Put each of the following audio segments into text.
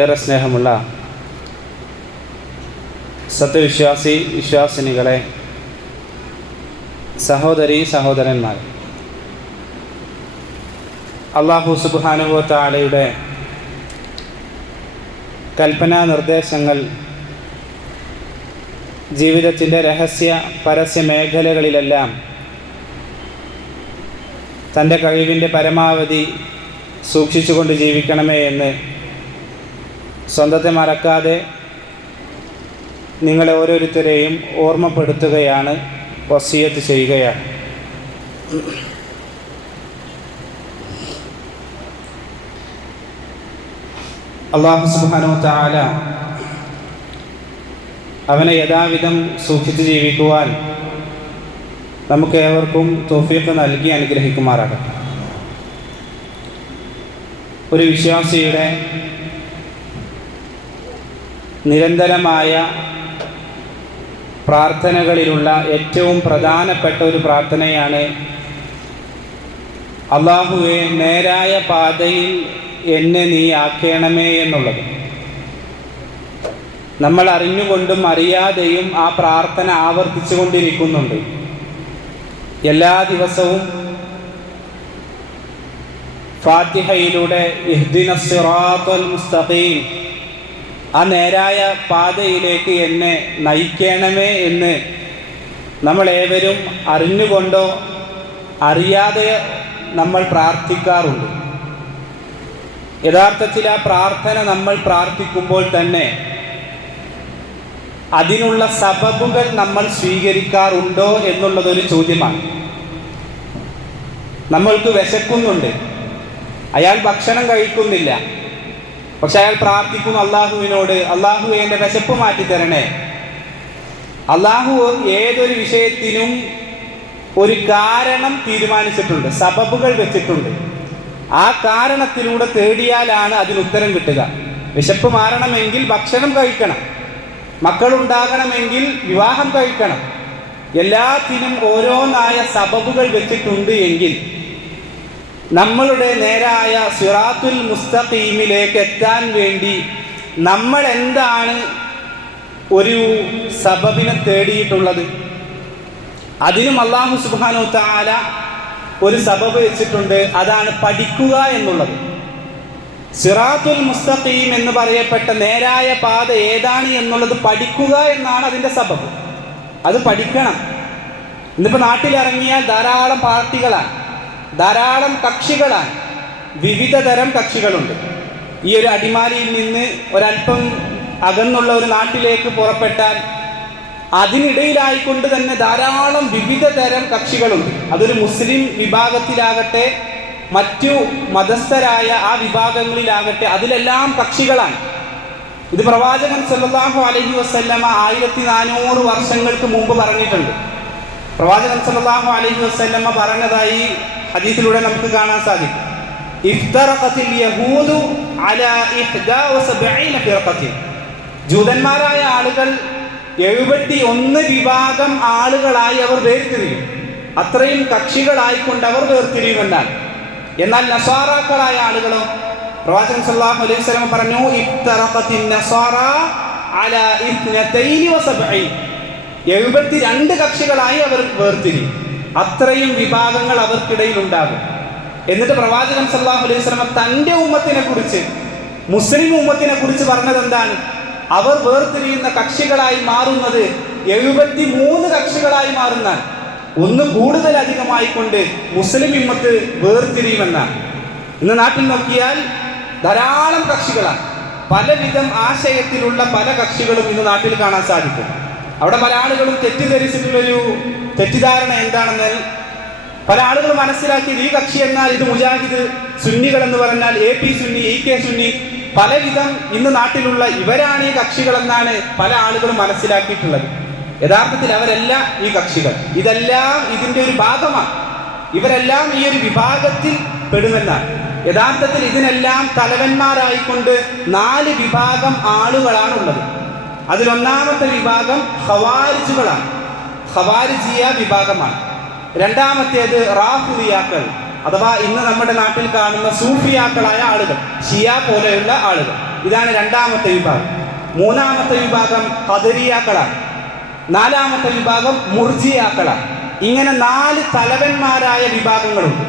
ഏറെ സ്നേഹമുള്ള വിശ്വാസിനികളെ, സഹോദരീ സഹോദരന്മാർ, അല്ലാഹു സുബ്ഹാനഹു വ തആലയുടെ കൽപ്പനാ നിർദ്ദേശങ്ങൾ ജീവിതത്തിൻ്റെ രഹസ്യ പരസ്യ മേഖലകളിലെല്ലാം തൻ്റെ കഴിവിൻ്റെ പരമാവധി സൂക്ഷിച്ചുകൊണ്ട് ജീവിക്കണമേ എന്ന് സ്വന്തത്തെ മറക്കാതെ നിങ്ങളെ ഓരോരുത്തരെയും ഓർമ്മപ്പെടുത്തുകയാണ്, വസിയത്ത് ചെയ്യുകയാണ്. അല്ലാഹു സുബ്ഹാനഹു വ തആല അവനെ യഥാവിധം സൂക്ഷിച്ച് ജീവിക്കുവാൻ നമുക്ക് ഏവർക്കും തൗഫീഖ് നൽകി അനുഗ്രഹിക്കുമാറാകട്ടെ. ഒരു വിശ്വാസിയുടെ നിരന്തരമായ പ്രാർത്ഥനകളിലുള്ള ഏറ്റവും പ്രധാനപ്പെട്ട ഒരു പ്രാർത്ഥനയാണ് അല്ലാഹുവേ, നേരായ പാതയിൽ എന്നെ നീ ആക്കേണമേ എന്നുള്ളത്. നമ്മൾ അറിഞ്ഞുകൊണ്ടും അറിയാതെയും ആ പ്രാർത്ഥന ആവർത്തിച്ചു കൊണ്ടിരിക്കുന്നുണ്ട്. എല്ലാ ദിവസവും ഫാത്തിഹയിലൂടെ ഇഹ്ദിനസ് സിറാത്തൽ മുസ്തഖീം, ആ നേരായ പാതയിലേക്ക് എന്നെ നയിക്കണമേ എന്ന് നമ്മളേവരും അറിഞ്ഞുകൊണ്ടോ അറിയാതെ നമ്മൾ പ്രാർത്ഥിക്കാറുണ്ട്. യഥാർത്ഥത്തിൽ ആ പ്രാർത്ഥന നമ്മൾ പ്രാർത്ഥിക്കുമ്പോൾ തന്നെ അതിനുള്ള സബബുകൾ നമ്മൾ സ്വീകരിക്കാറുണ്ടോ എന്നുള്ളതൊരു ചോദ്യമാണ്. നമ്മൾക്ക് വിശക്കുന്നുണ്ട്, അയാൾ ഭക്ഷണം കഴിക്കുന്നില്ല, പക്ഷെ അയാൾ പ്രാർത്ഥിക്കുന്നു അള്ളാഹുവിനോട്, അള്ളാഹു എൻ്റെ വിശപ്പ് മാറ്റിത്തരണേ. അള്ളാഹു ഏതൊരു വിഷയത്തിനും ഒരു കാരണം തീരുമാനിച്ചിട്ടുണ്ട്, സബബുകൾ വെച്ചിട്ടുണ്ട്. ആ കാരണത്തിലൂടെ തേടിയാലാണ് അതിനുത്തരം കിട്ടുക. വിശപ്പ് മാറണമെങ്കിൽ ഭക്ഷണം കഴിക്കണം, മക്കളുണ്ടാകണമെങ്കിൽ വിവാഹം കഴിക്കണം. എല്ലാത്തിനും ഓരോന്നായ സബബുകൾ വെച്ചിട്ടുണ്ട് എങ്കിൽ നമ്മളുടെ നേരായ സിറാത്തുൽ മുസ്തഖീമിലേക്ക് എത്താൻ വേണ്ടി നമ്മൾ എന്താണ് ഒരു സബബിനെ തേടിയിട്ടുള്ളത്? അതിനും അല്ലാഹു സുബ്ഹാനഹു വ തആല ഒരു സബബ് വെച്ചിട്ടുണ്ട്, അതാണ് പഠിക്കുക എന്നുള്ളത്. സിറാത്തുൽ മുസ്തഖീം എന്ന് പറയപ്പെട്ട നേരായ പാത ഏതാണ് എന്നുള്ളത് പഠിക്കുക എന്നാണ് അതിൻ്റെ സബബ്. അത് പഠിക്കണം. ഇന്നിപ്പോൾ നാട്ടിലിറങ്ങിയാൽ ധാരാളം പാർട്ടികളാണ്, ധാരാളം കക്ഷികളാണ്, വിവിധ തരം കക്ഷികളുണ്ട്. ഈ ഒരു അടിമാലിയിൽ നിന്ന് ഒരല്പം അകന്നുള്ള ഒരു നാട്ടിലേക്ക് പുറപ്പെട്ടാൽ അതിനിടയിലായിക്കൊണ്ട് തന്നെ ധാരാളം വിവിധ തരം കക്ഷികളുണ്ട്. അതൊരു മുസ്ലിം വിഭാഗത്തിലാകട്ടെ, മറ്റു മതസ്ഥരായ ആ വിഭാഗങ്ങളിലാകട്ടെ, അതിലെല്ലാം കക്ഷികളാണ്. ഇത് പ്രവാചകൻ സല്ലല്ലാഹു അലൈഹി വസല്ലമ 1400 വർഷങ്ങൾക്ക് മുമ്പ് പറഞ്ഞിട്ടുണ്ട്. പ്രവാചകൻ സല്ലല്ലാഹു അലൈഹി വസല്ലമ പറഞ്ഞതായി ഹദീസിലൂടെ നമുക്ക് കാണാൻ സാധിക്കും. ഇഫ്തറഖത്തിൽ യഹൂദു അലാ 71 ഫിർഖത്തിൻ. ജൂതന്മാരായ ആളുകൾ 71 വിഭാഗം ആളുകളായി അവർ വേർതിരിയും. അത്രയും കക്ഷികളായിക്കൊണ്ട് അവർ വേർതിരിയുമെന്നാണ്. എന്നാൽ നസാറാക്കളായ ആളുകളോ, പ്രവാചകൻ സല്ലല്ലാഹു അലൈഹി വസല്ലം പറഞ്ഞു, ഇഫ്തറഖത്തിൻ നസാറ അലാ 72. 72 കക്ഷികളായി അവർ വേർതിരിയും. അത്രയും വിഭാഗങ്ങൾ അവർക്കിടയിൽ ഉണ്ടാകും. എന്നിട്ട് പ്രവാചകൻ സല്ലല്ലാഹു അലൈഹി വസല്ലം തൻ്റെ ഉമ്മത്തിനെ കുറിച്ച്, മുസ്ലിം ഉമ്മത്തിനെ കുറിച്ച് പറഞ്ഞത് എന്താണ്? അവർ വേർതിരിയുന്ന കക്ഷികളായി മാറുന്നത് 73 കക്ഷികളായി മാറുന്നതാണ്. ഒന്ന് കൂടുതൽ അധികമായിക്കൊണ്ട് മുസ്ലിം ഉമ്മത്ത് വേർതിരിയുമെന്നാണ്. ഇന്ന് നാട്ടിൽ നോക്കിയാൽ ധാരാളം കക്ഷികളാണ്. പലവിധം ആശയത്തിലുള്ള പല കക്ഷികളും ഇന്ന് നാട്ടിൽ കാണാൻ സാധിക്കും. അവിടെ പല ആളുകളും തെറ്റിദ്ധരിച്ചിട്ടുള്ളൊരു തെറ്റിദ്ധാരണ എന്താണെന്ന് പല ആളുകളും മനസ്സിലാക്കിയത്, ഈ കക്ഷി എന്നാൽ ഇത് മുജാഹിദ്, സുന്നികൾ എന്ന് പറഞ്ഞാൽ AP സുന്നി, EK സുന്നി, പലവിധം ഇന്ന് നാട്ടിലുള്ള ഇവരാണ് ഈ കക്ഷികളെന്നാണ് പല ആളുകളും മനസ്സിലാക്കിയിട്ടുള്ളത്. യഥാർത്ഥത്തിൽ അവരെല്ലാം ഈ കക്ഷികൾ, ഇതെല്ലാം ഇതിൻ്റെ ഒരു ഭാഗമാണ്. ഇവരെല്ലാം ഈ ഒരു വിഭാഗത്തിൽ പെടുമെന്നാണ്. യഥാർത്ഥത്തിൽ ഇതിനെല്ലാം തലവന്മാരായിക്കൊണ്ട് 4 വിഭാഗം ആളുകളാണുള്ളത്. അതിലൊന്നാമത്തെ വിഭാഗം ഖവാരിജുകളാണ്, ഖവാരിജിയ വിഭാഗമാണ്. രണ്ടാമത്തേത് റാഫിദിയാക്കൾ, അഥവാ ഇന്ന് നമ്മുടെ നാട്ടിൽ കാണുന്ന സൂഫിയാക്കളായ ആളുകൾ, ഷിയ പോലെയുള്ള ആളുകൾ. ഇതാണ് രണ്ടാമത്തെ വിഭാഗം. മൂന്നാമത്തെ വിഭാഗം ഖദരിയാക്കളാണ്. നാലാമത്തെ വിഭാഗം മുർജിയാക്കളാണ്. ഇങ്ങനെ 4 തലവന്മാരായ വിഭാഗങ്ങളുണ്ട്.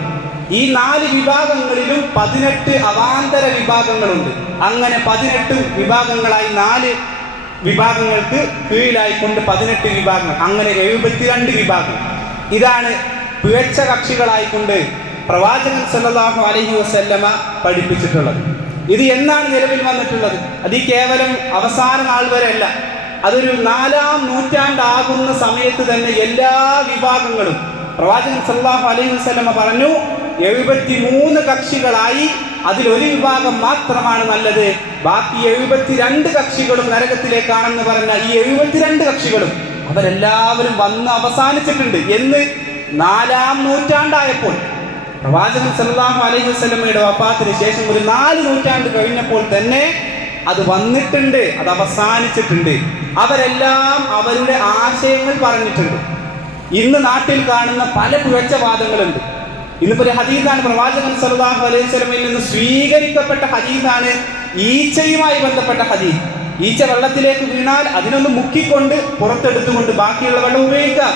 ഈ 4 വിഭാഗങ്ങളിലും 18 അവാന്തര വിഭാഗങ്ങളുണ്ട്. അങ്ങനെ 18 വിഭാഗങ്ങളായി 4 വിഭാഗങ്ങൾക്ക് കീഴിലായിക്കൊണ്ട് 18 വിഭാഗങ്ങൾ, അങ്ങനെ 72 വിഭാഗം. ഇതാണ് പിഴച്ച കക്ഷികളായിക്കൊണ്ട് പ്രവാചകൻ സല്ലല്ലാഹു അലൈഹി വസല്ലമ പഠിപ്പിച്ചിട്ടുള്ളത്. ഇത് എന്നാണ് നിലവിൽ വന്നിട്ടുള്ളത്? അത് ഈ കേവലം അവസാന നാൾ വരെ അല്ല, അതൊരു 4-ാം നൂറ്റാണ്ടാകുന്ന സമയത്ത് തന്നെ എല്ലാ വിഭാഗങ്ങളും പ്രവാചകൻ സല്ലല്ലാഹു അലൈഹി വസല്ലമ പറഞ്ഞു 73 കക്ഷികളായി. അതിലൊരു വിഭാഗം മാത്രമാണ് നല്ലത്, ബാക്കി 72 കക്ഷികളും നരകത്തിലേക്കാണെന്ന് പറഞ്ഞ ഈ 72 കക്ഷികളും അവരെല്ലാവരും വന്ന് അവസാനിച്ചിട്ടുണ്ട് എന്ന് 4-ാം നൂറ്റാണ്ടായപ്പോൾ, പ്രവാചകൻ സല്ലല്ലാഹു അലൈഹി വസല്ലമയുടെ വഫാത്തിന് ശേഷം ഒരു 4 നൂറ്റാണ്ട് കഴിഞ്ഞപ്പോൾ തന്നെ അത് വന്നിട്ടുണ്ട്, അത് അവസാനിച്ചിട്ടുണ്ട്. അവരെല്ലാം അവരുടെ ആശയങ്ങൾ പറഞ്ഞിട്ടുണ്ട്. ഇന്ന് നാട്ടിൽ കാണുന്ന പല പിഴച്ചവാദങ്ങളുണ്ട്. ഇന്നിപ്പോ ഒരു ഹദീസാണ്, പ്രവാചകൻ സല്ലല്ലാഹു അലൈഹി വസല്ലമയിൽ നിന്ന് സ്വീകരിക്കപ്പെട്ട ഹദീസാണ് ഈച്ചയുമായി ബന്ധപ്പെട്ട ഹദീസ്. ഈച്ച വെള്ളത്തിലേക്ക് വീണാൽ അതിനൊന്ന് മുക്കിക്കൊണ്ട് പുറത്തെടുത്തുകൊണ്ട് ബാക്കിയുള്ള വെള്ളം ഉപയോഗിക്കാം.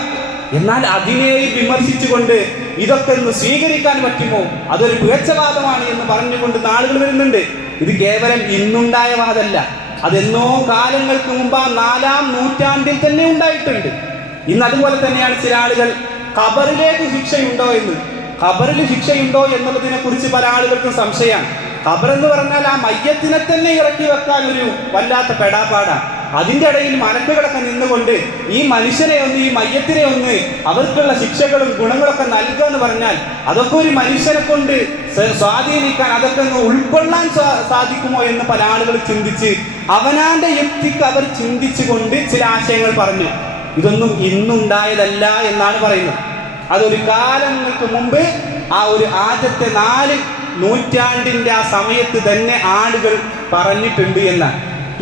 എന്നാൽ അതിനെ വിമർശിച്ചുകൊണ്ട് ഇതൊക്കെ ഒന്ന് സ്വീകരിക്കാൻ പറ്റുമോ, അതൊരു പിഴച്ചവാദമാണ് എന്ന് പറഞ്ഞുകൊണ്ട് നാളുകൾ വരുന്നുണ്ട്. ഇത് കേവലം ഇന്നുണ്ടായ വാദമല്ല, അതെന്നോ കാലങ്ങൾക്ക് മുമ്പ് 4-ാം നൂറ്റാണ്ടിൽ തന്നെ ഉണ്ടായിട്ടുണ്ട്. ഇന്ന് അതുപോലെ തന്നെയാണ് ചില ആളുകൾ ഖബറിലേക്ക് ശിക്ഷയുണ്ടോ എന്ന്, ഖബറിൽ ശിക്ഷയുണ്ടോ എന്നുള്ളതിനെ കുറിച്ച് പല ആളുകൾക്കും സംശയമാണ്. ഖബർ എന്ന് പറഞ്ഞാൽ ആ മയ്യത്തിനെ തന്നെ ഇറക്കി വെക്കാൻ ഒരു വല്ലാത്ത പെടാപ്പാടാണ്. അതിൻ്റെ ഇടയിൽ മലക്കുകളൊക്കെ നിന്നുകൊണ്ട് ഈ മനുഷ്യനെ ഒന്ന്, ഈ മയ്യത്തിനെ ഒന്ന്, അവർക്കുള്ള ശിക്ഷകളും ഗുണങ്ങളൊക്കെ നൽകുക എന്ന് പറഞ്ഞാൽ അതൊക്കെ ഒരു മനുഷ്യനെ കൊണ്ട് സ്വാധീനിക്കാൻ, അതൊക്കെ ഒന്ന് ഉൾക്കൊള്ളാൻ സാധിക്കുമോ എന്ന് പല ആളുകൾ ചിന്തിച്ച് അവനാന്റെ യുക്തിക്ക് അവർ ചിന്തിച്ചുകൊണ്ട് ചില ആശയങ്ങൾ പറഞ്ഞു. ഇതൊന്നും ഇന്നുണ്ടായതല്ല എന്നാണ് പറയുന്നത്. അതൊരു കാലങ്ങൾക്ക് മുമ്പ് ആ ഒരു ആദ്യത്തെ 4 നൂറ്റാണ്ടിന്റെ ആ സമയത്ത് തന്നെ ആളുകൾ പറഞ്ഞിട്ടുണ്ട് എന്നാണ്.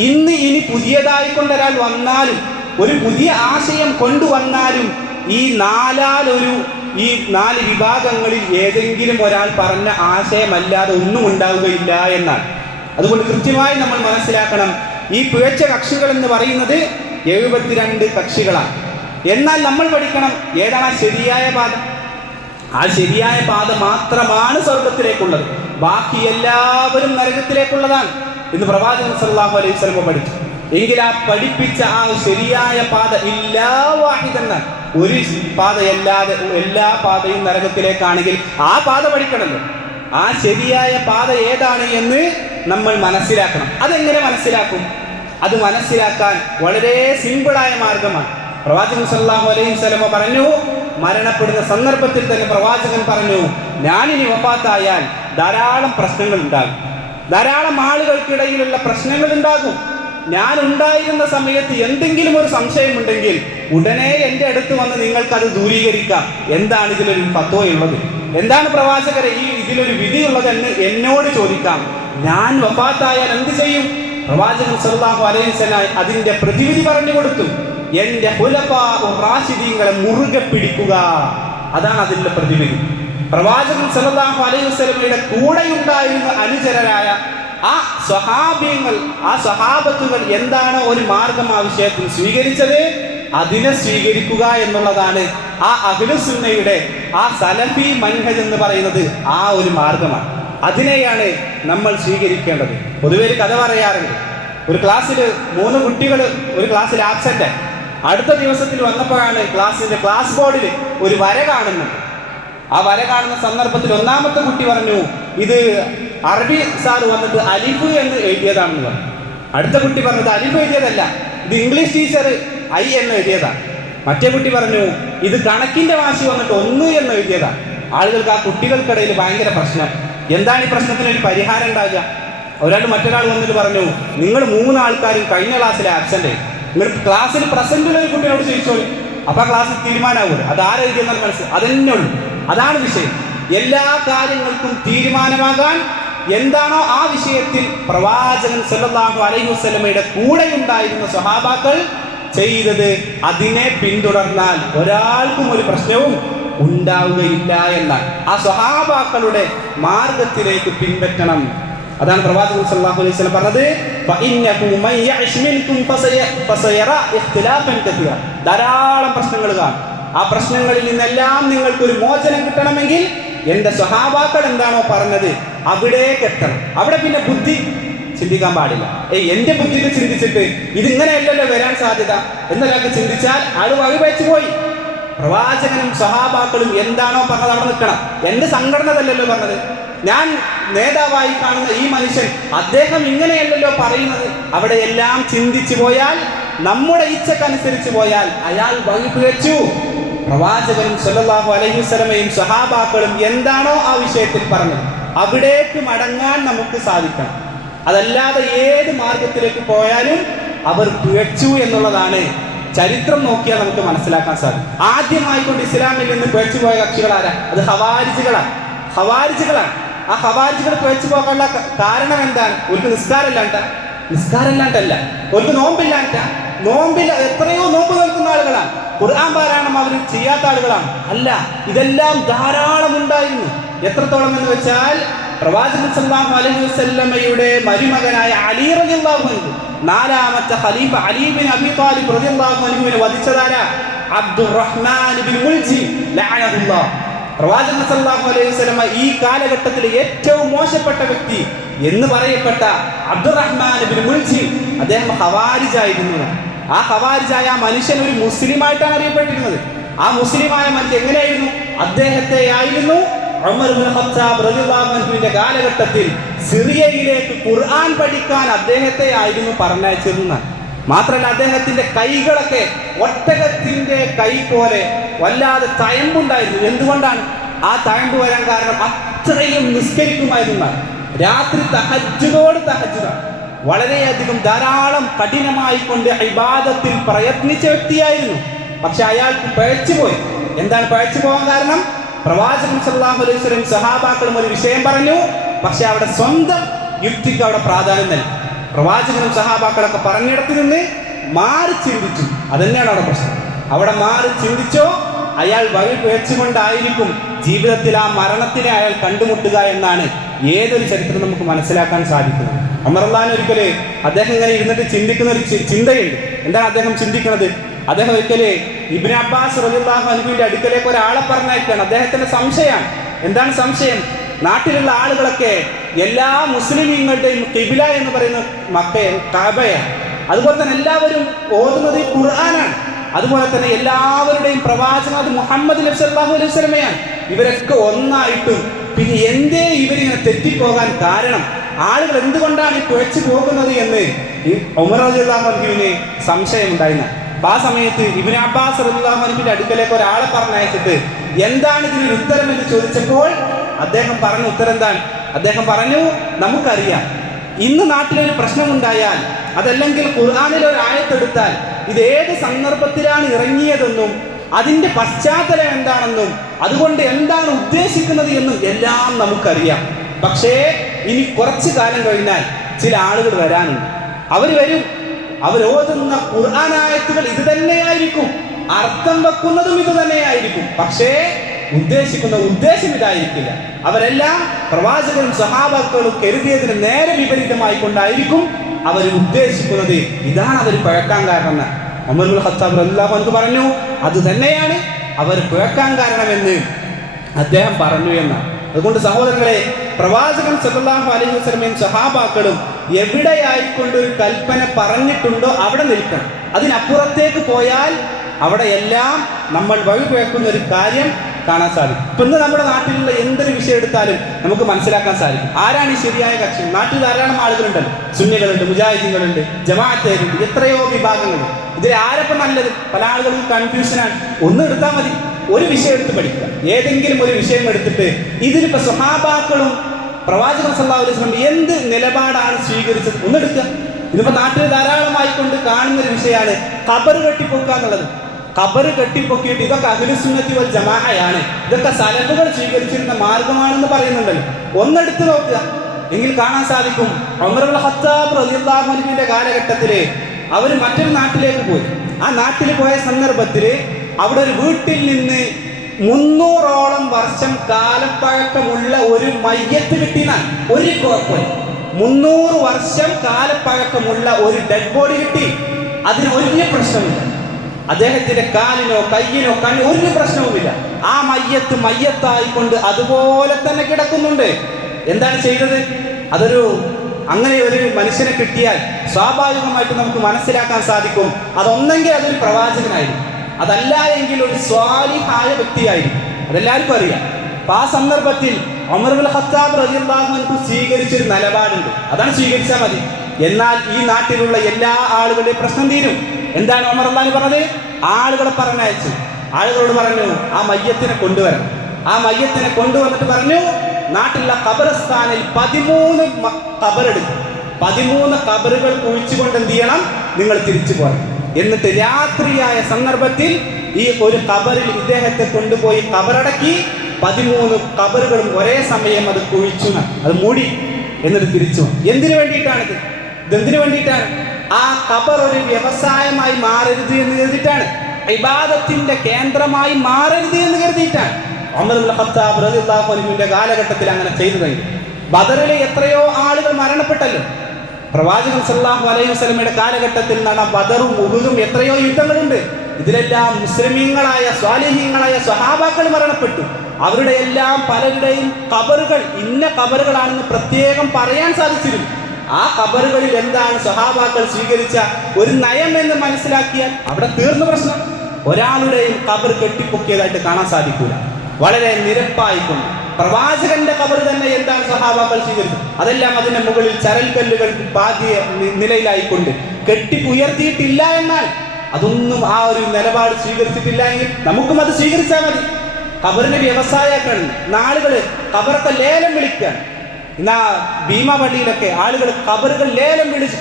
ഇനി പുതിയതായിക്കൊണ്ട് ഒരാൾ വന്നാലും, ഒരു പുതിയ ആശയം കൊണ്ടുവന്നാലും ഈ 4 വിഭാഗങ്ങളിൽ ഏതെങ്കിലും ഒരാൾ പറഞ്ഞ ആശയമല്ലാതെ ഒന്നും ഉണ്ടാവുകയില്ല എന്നാണ്. അതുകൊണ്ട് കൃത്യമായി നമ്മൾ മനസ്സിലാക്കണം, ഈ പിഴച്ച കക്ഷികൾ എന്ന് പറയുന്നത് 72 കക്ഷികളാണ്. എന്നാൽ നമ്മൾ പഠിക്കണം ഏതാണ് ആ ശരിയായ പാത. ആ ശരിയായ പാത മാത്രമാണ് സ്വർഗത്തിലേക്കുള്ളത്, ബാക്കി എല്ലാവരും നരകത്തിലേക്കുള്ളതാണ് എന്ന് പ്രവാചകൻ സല്ലല്ലാഹു അലൈഹി വസല്ലം പഠിച്ചു. എങ്കിൽ ആ പഠിപ്പിച്ച ആ ശരിയായ പാത ഇല്ലാ വാഹിദെന്ന ഒരു പാതയല്ലാതെ എല്ലാ പാതയും നരകത്തിലേക്കാണെങ്കിൽ ആ പാത പഠിക്കണമല്ലോ. ആ ശരിയായ പാത ഏതാണ് എന്ന് നമ്മൾ മനസ്സിലാക്കണം. അതെങ്ങനെ മനസ്സിലാക്കും? അത് മനസ്സിലാക്കാൻ വളരെ സിമ്പിളായ മാർഗമാണ്. പ്രവാചകൻ സല്ലല്ലാഹു അലൈഹി വസല്ലം പറഞ്ഞു, മരണപ്പെടുന്ന സന്ദർഭത്തിൽ തന്നെ പ്രവാചകൻ പറഞ്ഞു, ഞാനിനി വഫാത്തായാൽ ധാരാളം പ്രശ്നങ്ങൾ ഉണ്ടാകും, ധാരാളം ആളുകൾക്കിടയിലുള്ള പ്രശ്നങ്ങൾ ഉണ്ടാകും. ഞാൻ ഉണ്ടായിരുന്ന സമയത്ത് എന്തെങ്കിലും ഒരു സംശയമുണ്ടെങ്കിൽ ഉടനെ എൻ്റെ അടുത്ത് വന്ന് നിങ്ങൾക്കത് ദൂരീകരിക്കാം. എന്താണ് ഇതിലൊരു ഫത്വയുള്ളത്, എന്താണ് പ്രവാചകരെ ഈ ഇതിലൊരു വിധിയുള്ളതെന്ന് എന്നോട് ചോദിക്കാം. ഞാൻ വഫാത്തായാൽ എന്ത് ചെയ്യും? പ്രവാചകൻ സല്ലല്ലാഹു അലൈഹി വസല്ലം അതിന്റെ പ്രതിവിധി പറഞ്ഞു കൊടുത്തു. എന്റെ ഖുലഫാഉ റാഷിദീങ്ങളെ മുറുകെ പിടിക്കുക, അതാണ് അതിന്റെ പ്രതിവിധി. പ്രവാചകൻ സല്ലല്ലാഹു അലൈഹി വസല്ലമയുടെ കൂടെയുണ്ടായിരുന്ന അനുചരരായ ആ സ്വഹാബിയങ്ങൾ, ആ സ്വഹാബത്തുകൾ എന്താണ് ഒരു മാർഗം ആ വിഷയത്തിൽ സ്വീകരിച്ചത്, അതിനെ സ്വീകരിക്കുക എന്നുള്ളതാണ് ആ അഹ്ലുസുന്നയുടെ ആ സലഫി മൻഹജ് എന്ന് പറയുന്നത്. ആ ഒരു മാർഗമാണ്, അതിനെയാണ് നമ്മൾ സ്വീകരിക്കേണ്ടത്. പൊതുവെ ഒരു കഥ പറയാറുണ്ട്. ഒരു ക്ലാസ്സിൽ 3 കുട്ടികൾ ഒരു ക്ലാസ്സിൽ ആബ്സെന്റ്, അടുത്ത ദിവസത്തിൽ വന്നപ്പോഴാണ് ക്ലാസ്സിന്റെ ക്ലാസ് ബോർഡിൽ ഒരു വര കാണുന്നത്. ആ വര കാണുന്ന സന്ദർഭത്തിൽ ഒന്നാമത്തെ കുട്ടി പറഞ്ഞു, ഇത് അറബി സാർ വന്നിട്ട് അലിഫ് എന്ന് എഴുതിയതാണെന്ന് പറഞ്ഞു. അടുത്ത കുട്ടി പറഞ്ഞത് അലിഫ് എഴുതിയതല്ല, ഇത് ഇംഗ്ലീഷ് ടീച്ചർ ഐ എന്ന് എഴുതിയതാണ്. മറ്റേ കുട്ടി പറഞ്ഞു, ഇത് കണക്കിന്റെ വാശി വന്നിട്ട് 1 എന്ന് എഴുതിയതാണ്. ആളുകൾക്ക്, ആ കുട്ടികൾക്കിടയിൽ ഭയങ്കര പ്രശ്നം. എന്താണ് ഈ പ്രശ്നത്തിന് ഒരു പരിഹാരം ഉണ്ടാകുക? മറ്റൊരാൾ വന്നിട്ട് പറഞ്ഞു, നിങ്ങൾ 3 ആൾക്കാരും കഴിഞ്ഞ ക്ലാസ്സിലെ ആബ്സെന്റ്, നിങ്ങൾ ക്ലാസ്സിൽ പ്രസന്റുള്ള ഒരു കുട്ടിയോട് ചോദിച്ചോളൂ, അപ്പൊ ക്ലാസ്സിൽ തീരുമാനമാകുമല്ലോ. അത് ആരെഴുതിയെന്നാൽ മനസ്സിൽ അതന്നെ ഉള്ളൂ. അതാണ് വിഷയം. എല്ലാ കാര്യങ്ങൾക്കും തീരുമാനമാകാൻ എന്താണോ ആ വിഷയത്തിൽ പ്രവാചകൻ സല്ലല്ലാഹു അലൈഹി വസല്ലമയുടെ കൂടെ ഉണ്ടായിരുന്ന സ്വഹാബാക്കൾ ചെയ്തത്, അതിനെ പിന്തുടർന്നാൽ ഒരാൾക്കും ഒരു പ്രശ്നവും ഉണ്ടാവുകയില്ല എന്നാണ്. ആ സ്വഹാബാക്കളുടെ മാർഗത്തിലേക്ക് പിൻപറ്റണം. അതാണ് പ്രവാചകൻ സല്ലല്ലാഹു അലൈഹി വസല്ലം പറഞ്ഞത്, ഫഇന്നഹു മൻ യഅ്ശ് മിൻകും ഫസയറ ഇഖ്തിലാഫൻ കതീറ. ധാരാളം പ്രശ്നങ്ങൾ കാണും. ആ പ്രശ്നങ്ങളിൽ നിന്നെല്ലാം നിങ്ങൾക്കൊരു മോചനം കിട്ടണമെങ്കിൽ എൻ്റെ സ്വഹാബാക്കൾ എന്താണോ പറഞ്ഞത് അവിടേക്ക് എത്തണം. അവിടെ പിന്നെ ബുദ്ധി ചിന്തിക്കാൻ പാടില്ല. എൻ്റെ ബുദ്ധിക്ക് ചിന്തിച്ചിട്ട് ഇതിങ്ങനെയല്ലല്ലോ വരാൻ സാധ്യത എന്നൊക്കെ ചിന്തിച്ചാൽ ആൾ വഴിവെച്ചു പോയി. പ്രവാചകനും സ്വഹാബാക്കളും എന്താണോ പറഞ്ഞത് അവിടെ നിൽക്കണം. എൻ്റെ സംഘടനതല്ലല്ലോ പറഞ്ഞത്. ഞാൻ നേതാവായി കാണുന്ന ഈ മനുഷ്യൻ അദ്ദേഹം ഇങ്ങനെയല്ലല്ലോ പറയുന്നത്. അവിടെ എല്ലാം ചിന്തിച്ചു പോയാൽ, നമ്മുടെ ഇച്ഛക്കനുസരിച്ച് പോയാൽ അയാൾ വഴിപിഴച്ചു. പ്രവാചകനും സല്ലല്ലാഹു അലൈഹി വസല്ലമയും സ്വഹാബാക്കളും എന്താണോ ആ വിഷയത്തിൽ പറഞ്ഞത് അവിടേക്ക് മടങ്ങാൻ നമുക്ക് സാധിക്കണം. അതല്ലാതെ ഏത് മാർഗത്തിലേക്ക് പോയാലും അവർ പിഴച്ചു എന്നുള്ളതാണ് ചരിത്രം നോക്കിയാൽ നമുക്ക് മനസ്സിലാക്കാൻ സാധിക്കും. ആദ്യമായിക്കൊണ്ട് ഇസ്ലാമിൽ നിന്ന് പിഴച്ചു പോയ കക്ഷികളാരാ? അത് ഖവാരിജികളാണ്. ആ ഖവാരിജികൾ പിഴച്ചു പോകാനുള്ള കാരണം എന്താണ്? ഒരു നിസ്കാരമില്ലാണ്ടല്ല, ഒരു നോമ്പില്ലാണ്ട. നോമ്പിൽ എത്രയോ നോമ്പ് നിൽക്കുന്ന ആളുകളാണ്. ഖുർആൻ പാരായണം അവർ ചെയ്യാത്ത ആളുകളാണ്. അല്ല, ഇതെല്ലാം ധാരാളം ഉണ്ടായിരുന്നു. എത്രത്തോളം എന്ന് വെച്ചാൽ പ്രവാചകൻ സല്ലല്ലാഹു അലൈഹി വസല്ലമയുടെ മരുമകനായ അലി റളിയല്ലാഹു അൻഹു, നാലാമത്തെ ഖലീഫ അലി ബിൻ അബി ത്വാലിബ് റളിയല്ലാഹു അൻഹുവിനെ വധിച്ചതാരാ? Abdulrahman bin മുൽജിം ലഅനഹുല്ലാഹ്. പ്രവാചകൻ സല്ലല്ലാഹു അലൈഹി വസല്ലമ ഈ കാലഘട്ടത്തിലെ ഏറ്റവും മോശപ്പെട്ട വ്യക്തി എന്ന് പറയപ്പെട്ട അബ്ദുറഹ്മാൻ ബിൻ മുൽജിം, അദ്ദേഹം ഖവാരിജായിരുന്നു. ആ ഖവാരിജായ മനുഷ്യൻ ഒരു മുസ്ലിമായിട്ടാണ് അറിയപ്പെട്ടിരുന്നത്. ആ മുസ്ലിമായ മനുഷ്യൻ എങ്ങനെയായിരുന്നു? അദ്ദേഹത്തെ ആയിരുന്നു ഉമർ ഇബ്നു ഖത്താബ് റളിയല്ലാഹു അൻഹുവിന്റെ കാലഘട്ടത്തിൽ സിറിയയിലേക്ക് ഖുർആൻ പഠിക്കാൻ അദ്ദേഹത്തെ ആയിരുന്നു പറഞ്ഞയച്ചിരുന്നത്. മാത്രമല്ല അദ്ദേഹത്തിന്റെ കൈകളൊക്കെ ഒട്ടകത്തിന്റെ കൈ പോലെ വല്ലാതെ തയമ്പുണ്ടായിരുന്നു. എന്തുകൊണ്ടാണ് ആ തയമ്പ് വരാൻ കാരണം? അത്രയും നിസ്കരിക്കുമായിരുന്നു. രാത്രി തഹജ്ജുദാണ്. വളരെയധികം ധാരാളം കഠിനമായി കൊണ്ട് ഇബാദത്തിൽ പ്രയത്നിച്ച വ്യക്തിയായിരുന്നു. പക്ഷെ അയാൾക്ക് പഴച്ചുപോയി. എന്താണ് പഴച്ചു പോകാൻ കാരണം? പ്രവാചകൻ സല്ലല്ലാഹു അലൈഹി വസല്ലം സഹാബാക്കളും ഒരു വിഷയം പറഞ്ഞു, പക്ഷെ അവിടെ സ്വന്തം യുക്തിക്ക് അവിടെ പ്രാധാന്യം നൽകി. പ്രവാചകനും സഹാബാക്കളൊക്കെ പറഞ്ഞിടത്ത് നിന്ന് മാറി ചിന്തിച്ചു. അതന്നെയാണ് അവിടെ പ്രശ്നം. അവിടെ മാറി ചിന്തിച്ചോ അയാൾ വഴി പിഴച്ചുകൊണ്ടായിരിക്കും ജീവിതത്തിൽ ആ മരണത്തിനെ അയാൾ കണ്ടുമുട്ടുക എന്നാണ് ഏതൊരു ചരിത്രം നമുക്ക് മനസ്സിലാക്കാൻ സാധിക്കുന്നത്. ഉമർ റളിയല്ലാഹു അൻഹു ഒരിക്കല് അദ്ദേഹം ഇങ്ങനെ ഇരുന്നിട്ട് ചിന്തിക്കുന്ന ഒരു ചിന്തയുണ്ട്. എന്താണ് അദ്ദേഹം ചിന്തിക്കുന്നത്? അദ്ദേഹം ഒരിക്കല് ഇബ്നു അബ്ബാസ് റളിയല്ലാഹു അൻഹുവിന്റെ അടുക്കലേക്ക് ഒരാളെ പറഞ്ഞയക്കുകയാണ്. അദ്ദേഹത്തിന്റെ സംശയമാണ്. എന്താണ് സംശയം? നാട്ടിലുള്ള ആളുകളൊക്കെ എല്ലാ മുസ്ലിമീങ്ങളുടെയും ഖിബ്ല എന്ന് പറയുന്ന മക്കയാണ്, കഅബയാണ്. അതുപോലെ തന്നെ എല്ലാവരും ഓതുന്നത് ഖുർആനാണ്. അതുപോലെ തന്നെ എല്ലാവരുടെയും പ്രവാചകൻ അത് മുഹമ്മദ് നബി സല്ലല്ലാഹു അലൈഹി വസല്ലമയാണ്. ഇവരൊക്കെ ഒന്നായിട്ടും പിന്നെ എന്തേ ഇവരിങ്ങനെ തെറ്റിപ്പോകാൻ കാരണം? ആളുകൾ എന്തുകൊണ്ടാണ് ഈ പിഴച്ചു പോകുന്നത് എന്ന് ഈ ഉമർ റളിയല്ലാഹു അൻഹുവിന് സംശയം ഉണ്ടായിരുന്നു. അപ്പൊ ആ സമയത്ത് ഇബ്നു അബ്ബാസ് റളിയല്ലാഹു അൻഹുവിന്റെ അടുക്കലേക്ക് ഒരാളെ പറഞ്ഞയച്ചിട്ട് എന്താണ് ഇതിനൊരു ഉത്തരം എന്ന് ചോദിച്ചപ്പോൾ അദ്ദേഹം പറഞ്ഞ ഉത്തരം എന്താണ്? അദ്ദേഹം പറഞ്ഞു, നമുക്കറിയാം ഇന്ന് നാട്ടിലൊരു പ്രശ്നമുണ്ടായാൽ, അതല്ലെങ്കിൽ ഖുർആനിലെ ഒരു ആയത്തെടുത്താൽ ഇത് ഏത് സന്ദർഭത്തിലാണ് ഇറങ്ങിയതെന്നും അതിന്റെ പശ്ചാത്തലം എന്താണെന്നും അതുകൊണ്ട് എന്താണ് ഉദ്ദേശിക്കുന്നത് എന്നും എല്ലാം നമുക്കറിയാം. പക്ഷേ ഇനി കുറച്ചു കാലം കഴിഞ്ഞാൽ ചില ആളുകൾ വരാനുണ്ട്. അവർ വരും, അവരോതുന്ന ഖുർആനായത്തുകൾ ഇത് തന്നെയായിരിക്കും, അർത്ഥം വെക്കുന്നതും ഇത് തന്നെയായിരിക്കും. പക്ഷേ ഉദ്ദേശിക്കുന്ന ഉദ്ദേശം ഇതായിരിക്കില്ല. അവരെല്ലാം പ്രവാചകനും സഹാബാക്കളും കരുതിയതിന് നേരെ വിപരീതമായി കൊണ്ടായിരിക്കും അവർ ഉദ്ദേശിക്കുന്നത്. ഇതാണ് അവർ പിഴക്കാൻ കാരണം. ഉമർ ഇബ്നു ഖത്താബ് റളിയല്ലാഹു അൻഹു പറഞ്ഞു, അത് തന്നെയാണ് അവർ പിഴക്കാൻ കാരണമെന്ന് അദ്ദേഹം പറഞ്ഞു എന്നാണ്. അതുകൊണ്ട് സഹോദരങ്ങളെ, പ്രവാചകൻ സല്ലല്ലാഹു അലൈഹി വസല്ലമയും സഹാബാക്കളും എവിടെയായിക്കൊണ്ടൊരു കൽപ്പന പറഞ്ഞിട്ടുണ്ടോ അവിടെ നിൽക്കണം. അതിനപ്പുറത്തേക്ക് പോയാൽ അവിടെയെല്ലാം നമ്മൾ വഴിപിഴക്കുന്ന ഒരു കാര്യം കാണാൻ സാധിക്കും. ഇപ്പൊ ഇന്ന് നമ്മുടെ നാട്ടിലുള്ള എന്തൊരു വിഷയം എടുത്താലും നമുക്ക് മനസ്സിലാക്കാൻ സാധിക്കും ആരാണ് ഈ ശരിയായ കക്ഷി. നാട്ടിൽ ധാരാളം ആളുകളുണ്ടല്ലോ, സുന്നികളുണ്ട്, മുജാഹിദീങ്ങളുണ്ട്, ജമാഅത്തുകാരുണ്ട്, എത്രയോ വിഭാഗങ്ങളുണ്ട്. ഇതിൽ ആരപ്പം നല്ലത്? പല ആളുകൾക്കും കൺഫ്യൂഷനാണ്. ഒന്ന് എടുത്താൽ മതി, ഒരു വിഷയം എടുത്ത് പഠിക്കുക. ഏതെങ്കിലും ഒരു വിഷയം എടുത്തിട്ട് ഇതിലിപ്പോ സ്വഹാബാക്കളും പ്രവാചകൻ സല്ലല്ലാഹു അലൈഹി വസല്ലം എന്ത് നിലപാടാണ് സ്വീകരിച്ചത് ഒന്നെടുക്കുക. ഇതിപ്പോ നാട്ടിൽ ധാരാളമായിക്കൊണ്ട് കാണുന്ന ഒരു വിഷയമാണ് ഖബർ കെട്ടിപ്പൊക്കുക എന്നുള്ളത്. ഖബർ കെട്ടിപ്പൊക്കിയിട്ട് ഇതൊക്കെ അഹ്ലുസുന്നത്തി വൽ ജമാഅയാണ്, ഇതൊക്കെ സലഫുകൾ സ്വീകരിച്ചിരുന്ന മാർഗമാണെന്ന് പറയുന്നുണ്ടല്ലോ. ഒന്നെടുത്ത് നോക്കുക, എങ്കിൽ കാണാൻ സാധിക്കും ഉമർ ഇബ്നു ഖത്താബ് റളിയല്ലാഹു അൻഹുവിന്റെ കാലഘട്ടത്തില് അവർ മറ്റൊരു നാട്ടിലേക്ക് പോയി. ആ നാട്ടിൽ പോയ സന്ദർഭത്തിൽ അവിടെ ഒരു വീട്ടിൽ നിന്ന് 300ഓളം വർഷം കാലപ്പഴക്കമുള്ള ഒരു മയ്യത്ത് കിട്ടിയെന്നാണ്. ഒരു കുഴപ്പമില്ല, 300 വർഷം കാലപ്പഴക്കമുള്ള ഒരു ഡെഡ് ബോഡി കിട്ടി. അതിന് ഒരു പ്രശ്നമില്ല. അദ്ദേഹത്തിന്റെ കാലിനോ കയ്യിനോ കണ്ണിനോ ഒരു പ്രശ്നവുമില്ല. ആ മയ്യത്തായിക്കൊണ്ട് അതുപോലെ തന്നെ കിടക്കുന്നുണ്ട്. എന്താണ് ചെയ്തത്? അങ്ങനെ ഒരു മനുഷ്യനെ കിട്ടിയാൽ സ്വാഭാവികമായിട്ട് നമുക്ക് മനസ്സിലാക്കാൻ സാധിക്കും, അതൊന്നെങ്കിൽ അതൊരു പ്രവാചകനായിരിക്കും, അതല്ല എങ്കിൽ ഒരു സ്വാലിഹായ വ്യക്തിയായിരിക്കും. അതെല്ലാവർക്കും അറിയാം. അപ്പൊ ആ സന്ദർഭത്തിൽ ഉമർ ഇബ്നുൽ ഖത്താബ് റളിയല്ലാഹു അൻഹു സ്വീകരിച്ചൊരു നിലപാടുണ്ട്. അതാണ് സ്വീകരിച്ചാൽ മതി. എന്നാൽ ഈ നാട്ടിലുള്ള എല്ലാ ആളുകളുടെയും പ്രശ്നം തീരും. എന്താണ് ഉമർ റളിയല്ലാഹു പറഞ്ഞത്? ആളുകളെ പറഞ്ഞയച്ചു. ആളുകളോട് പറഞ്ഞു, ആ മയ്യത്തിനെ കൊണ്ടുവരണം. ആ മയ്യത്തിനെ കൊണ്ടുവന്നിട്ട് പറഞ്ഞു, നാട്ടിലുള്ള ഖബർസ്ഥാനിൽ 13 ഖബറെടുക്കും. 13 ഖബറുകൾ കുഴിച്ചുകൊണ്ട് എന്ത് ചെയ്യണം? നിങ്ങൾ തിരിച്ചു പോകണം. എന്നിട്ട് രാത്രിയായ സന്ദർഭത്തിൽ ഈ ഒരു ഖബറിൽ ഇദ്ദേഹത്തെ കൊണ്ടുപോയി ഖബറടക്കി 13 ഖബറുകളും ഒരേ സമയം അത് കുഴിച്ചു, അത് മൂടി, എന്നിട്ട് തിരിച്ചു. എന്തിനു വേണ്ടിയിട്ടാണിത്? ഇതെന്തിനു വേണ്ടിയിട്ടാണ്? ആ ഖബർ ഒരു വ്യവസായമായി മാറരുത് എന്ന് കരുതിയിട്ടാണ്. ഇബാദത്തിന്റെ കേന്ദ്രമായി മാറരുത് എന്ന് കരുതിയിട്ടാണ് ഉമർ ഇബ്നുൽ ഖത്താബ് റളിയല്ലാഹു അൻഹുവിന്റെ കാലഘട്ടത്തിൽ അങ്ങനെ ചെയ്തതെങ്കിൽ. ബദറിലെ എത്രയോ ആളുകൾ മരണപ്പെട്ടല്ലോ. പ്രവാചകൻ സല്ലല്ലാഹു അലൈഹി വസല്ലമയുടെ കാലഘട്ടത്തിൽ നടന്ന ബദറും ഉഹുദും എത്രയോ യുദ്ധങ്ങളുണ്ട്. ഇതിലെല്ലാം മുസ്ലിമീങ്ങളായ സ്വാലിഹീങ്ങളായ സ്വഹാബാക്കൾ മരണപ്പെട്ടു. അവരുടെ എല്ലാം പലരുടെയും ഖബറുകൾ ഇന്ന ഖബറുകളാണെന്ന് പ്രത്യേകം പറയാൻ സാധിച്ചിരുന്നു. ആ ഖബറുകളിൽ എന്താണ് സ്വഹാബാക്കൾ സ്വീകരിച്ച ഒരു നയം എന്ന് മനസ്സിലാക്കിയാൽ അവിടെ തീർന്ന പ്രശ്നം. ഒരാളുടെയും ഖബർ കെട്ടിപ്പൊക്കിയതായിട്ട് കാണാൻ സാധിക്കൂല. വളരെ നിരപ്പായിക്കൊണ്ട് പ്രവാചകന്റെ ഖബർ തന്നെ എന്താണ് സ്വഹാബാക്കൾ സ്വീകരിച്ചത്? അതെല്ലാം അതിന്റെ മുകളിൽ ചരൽക്കല്ലുകൾ പാകിയ നിലയിലായിക്കൊണ്ട് കെട്ടി ഉയർത്തിയിട്ടില്ല. എന്നാൽ അതൊന്നും ആ ഒരു നിലപാട് സ്വീകരിച്ചിട്ടില്ല എങ്കിൽ നമുക്കും അത് സ്വീകരിച്ചാൽ മതി. ഖബറിന്റെ വ്യവസായക്കാണ് നാളുകള് ഖബറൊക്കെ ലേലം വിളിക്കാൻ. ഇന്നാ ഭീമാ പള്ളിയിലൊക്കെ ആളുകൾ ഖബറുകൾ ലേലം വിളിച്ച്